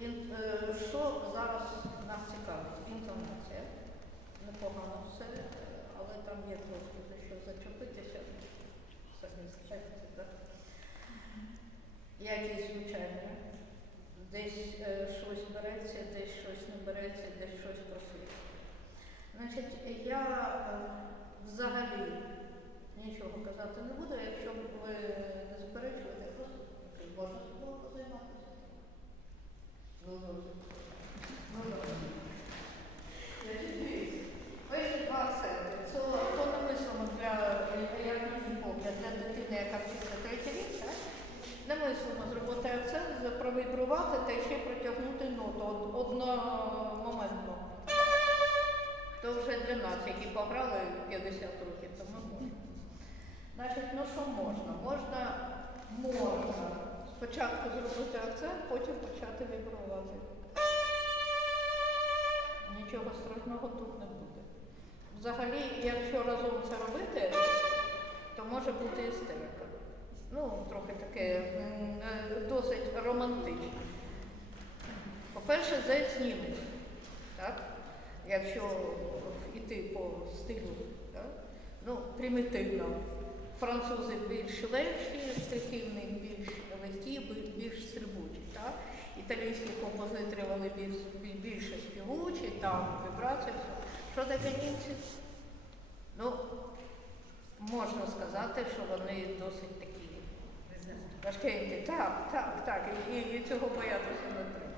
і. Е, що зараз нас цікавить? Інтонація. Непогано все, е, але там є трошки за що зачепитися. Самі скажете, так? Якість звучання. Десь е, щось береться, десь щось не береться, десь щось просвітлює. Значить, я е, взагалі нічого казати не буду, якщо ви не заперечуєте, можна собою позайматися. Ну, добре. Ну, добре. Значить, дивіться, два акценти. Це то намислено для, мій для дитини, яка вчиться третій рік, так? Немислимо зробити акцент, провібрувати та ще протягнути ноту од- одномоментно. То вже для нас, які пограли 50 років, тому можна. Значить, ну що можна? Можна, можна спочатку зробити акцент, потім почати вібрувати. Нічого страшного тут не буде. Взагалі, якщо разом це робити, то може бути істерика. Ну, трохи таке е, досить романтичне. По-перше, заяць німець, так? Якщо йти по стилю, так? ну, примітивно. Французи більш легші, стихівні більш бі- більш стрибучі. Так? Італійські композитори вони більш, більше співучі, там вібрація, все. Що таке німці? Ну, можна сказати, що вони досить такі важкенькі. Так, так, так. І, і, і цього боятися не треба.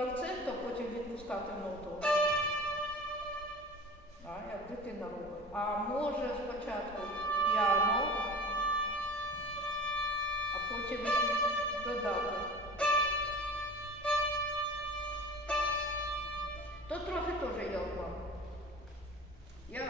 Від акценту, потім відпускати ноту. А, як дитина робить. А може спочатку піано, а потім додати. То трохи теж є обман. Я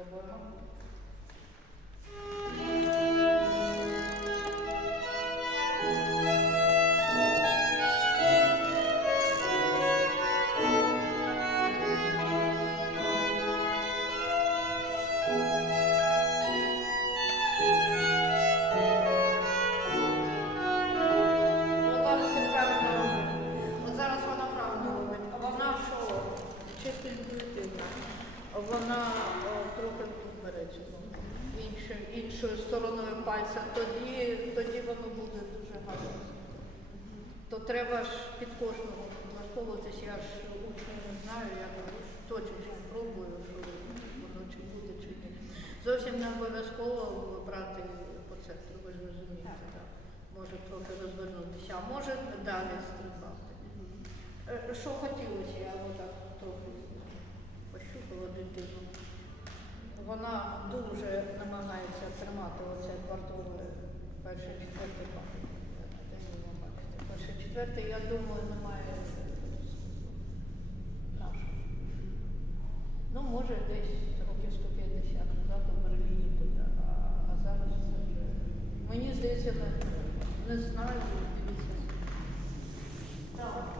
Thank you. Що хотілося, я отак трохи пощупала дитину. Вона дуже намагається тримати оце. Де його бачите? Перший, четвертий, я думаю, немає нашого. Ну, може, десь років 150 назад у Берліні буде, а, зараз це вже. Мені здається, не знаю, дивіться. Так.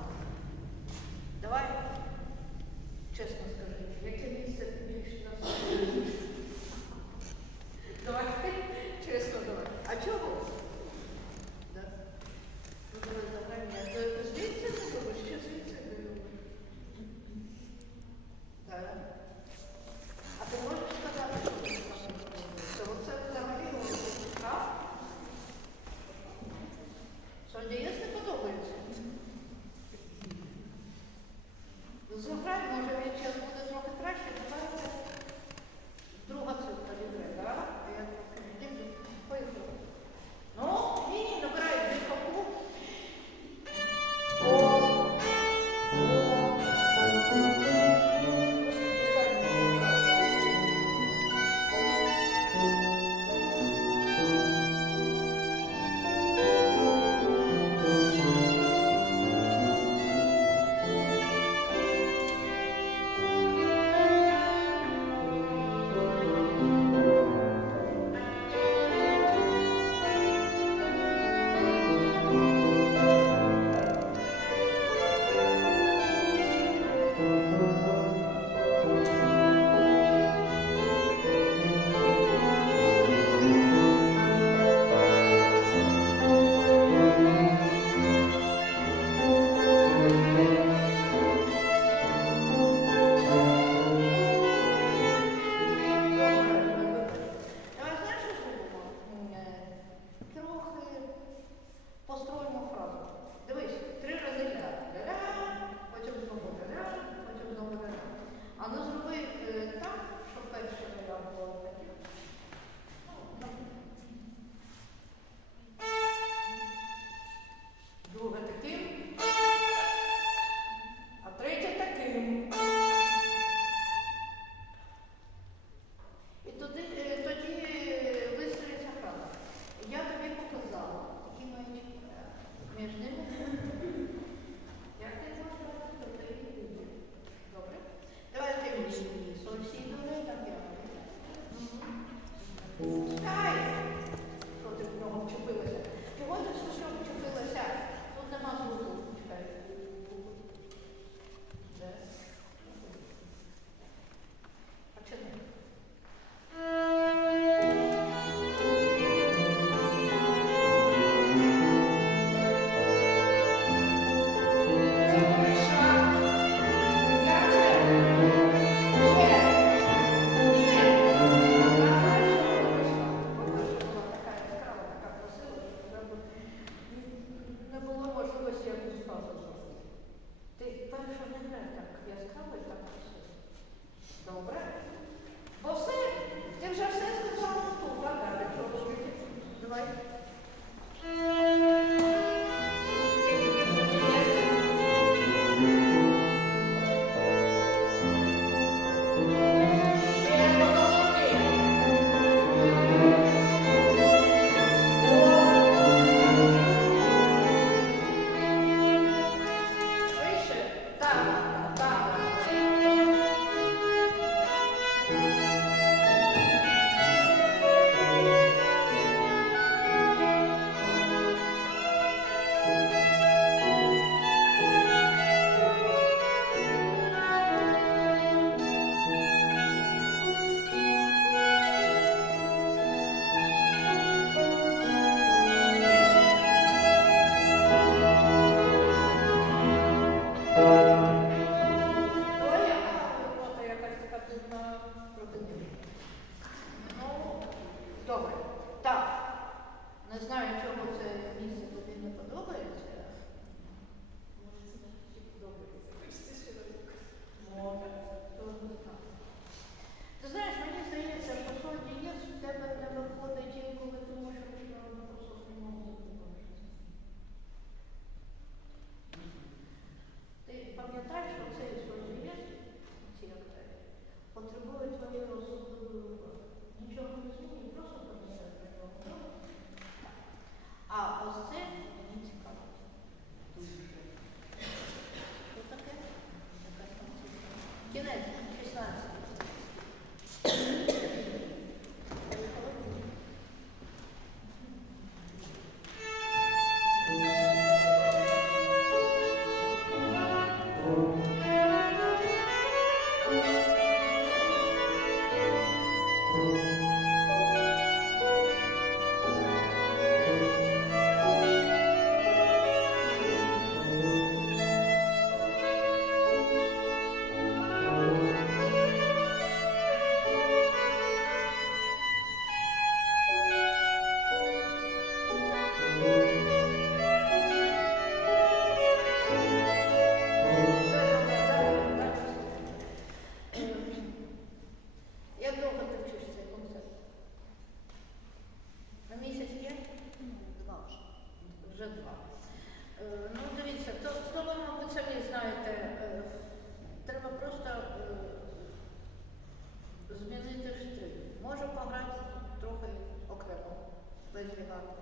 зберігати.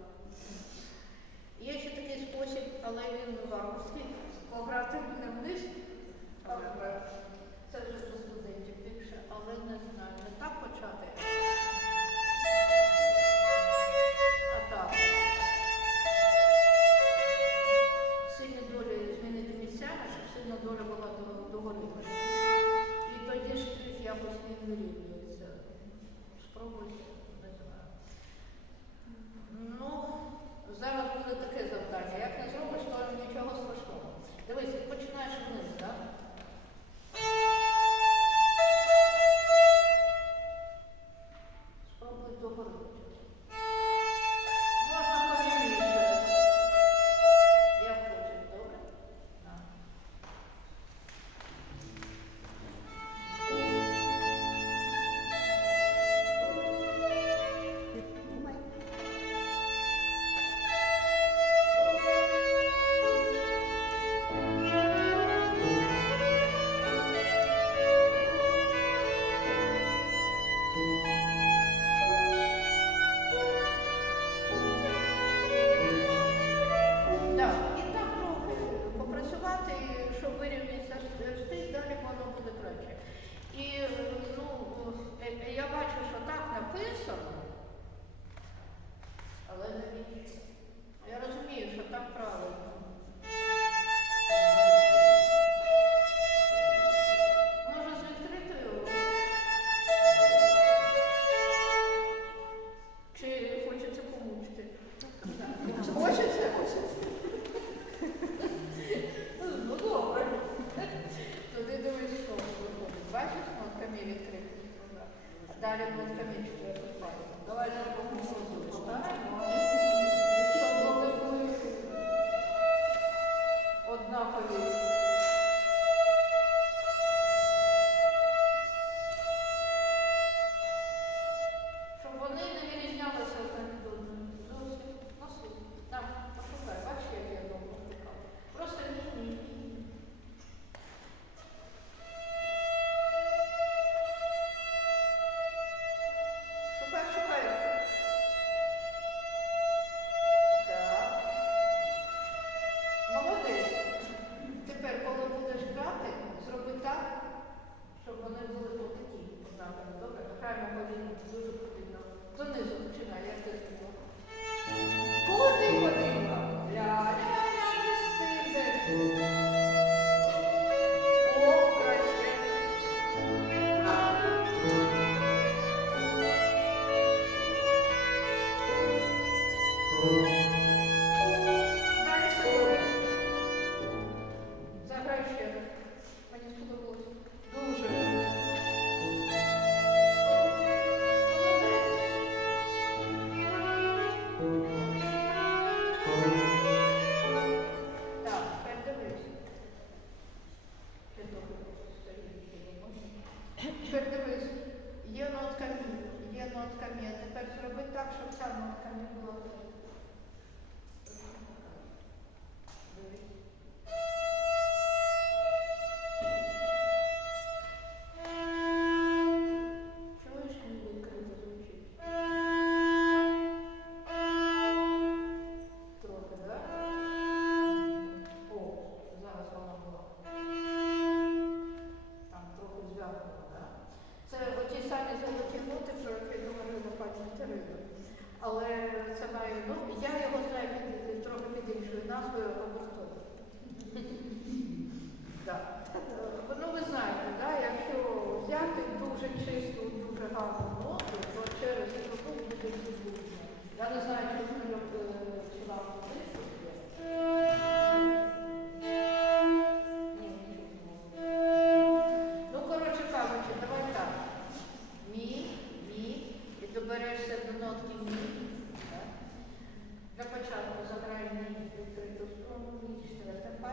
Є ще такий спосіб, але він не варварський, пограти не вниз. Це вже до студентів більше, але не знаю, не так почати.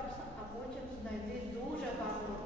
ракурсом, а потім знайти дуже гарну